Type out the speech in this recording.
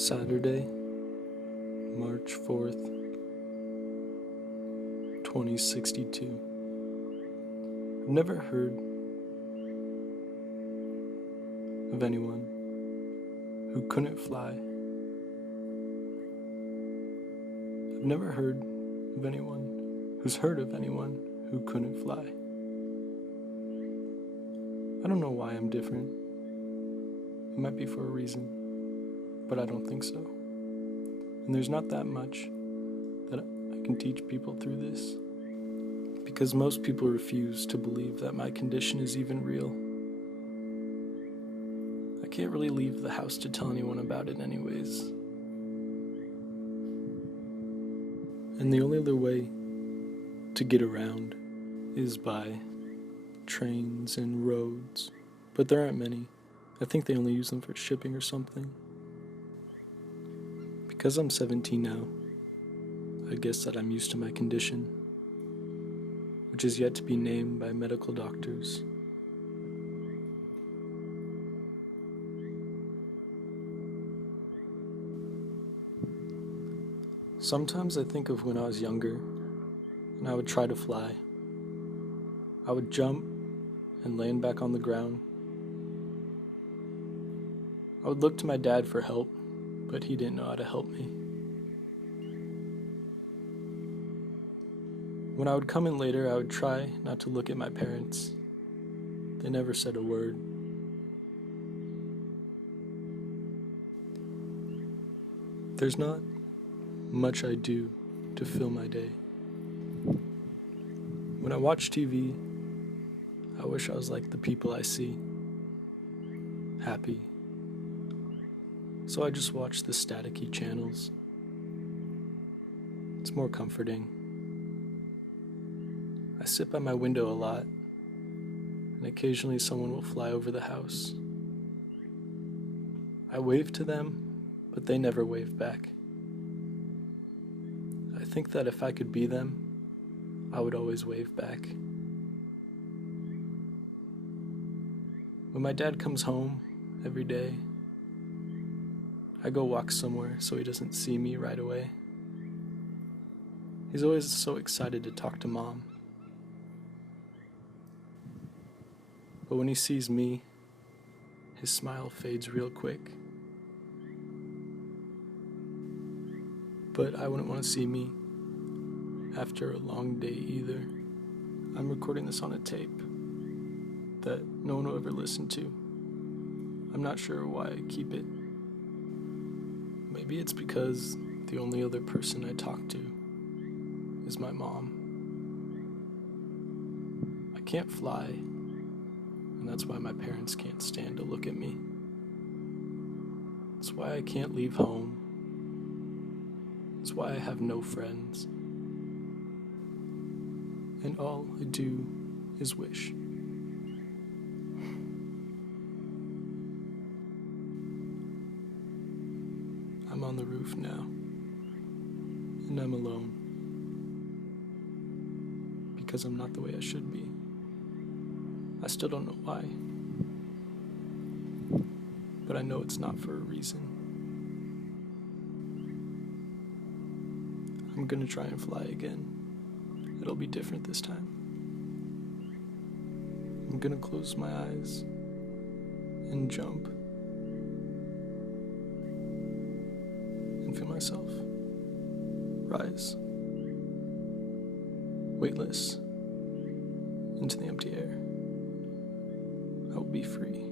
Saturday, March 4th, 2062. I've never heard of anyone who couldn't fly. I've never heard of anyone who's heard of anyone who couldn't fly. I don't know why I'm different. It might be for a reason, but I don't think so. And there's not that much that I can teach people through this, because most people refuse to believe that my condition is even real. I can't really leave the house to tell anyone about it anyways. And the only other way to get around is by trains and roads, but there aren't many. I think they only use them for shipping or something. Because I'm 17 now, I guess that I'm used to my condition, which is yet to be named by medical doctors. Sometimes I think of when I was younger and I would try to fly. I would jump and land back on the ground. I would look to my dad for help, but he didn't know how to help me. When I would come in later, I would try not to look at my parents. They never said a word. There's not much I do to fill my day. When I watch TV, I wish I was like the people I see, happy. So I just watch the staticky channels. It's more comforting. I sit by my window a lot, and occasionally someone will fly over the house. I wave to them, but they never wave back. I think that if I could be them, I would always wave back. When my dad comes home every day, I go walk somewhere so he doesn't see me right away. He's always so excited to talk to Mom. But when he sees me, his smile fades real quick. But I wouldn't want to see me after a long day either. I'm recording this on a tape that no one will ever listen to. I'm not sure why I keep it. Maybe it's because the only other person I talk to is my mom. I can't fly, and that's why my parents can't stand to look at me. It's why I can't leave home. It's why I have no friends. And all I do is wish. I'm on the roof now, and I'm alone, because I'm not the way I should be. I still don't know why, but I know it's not for a reason. I'm gonna try and fly again. It'll be different this time. I'm gonna close my eyes and jump and feel myself rise, weightless, into the empty air. I will be free.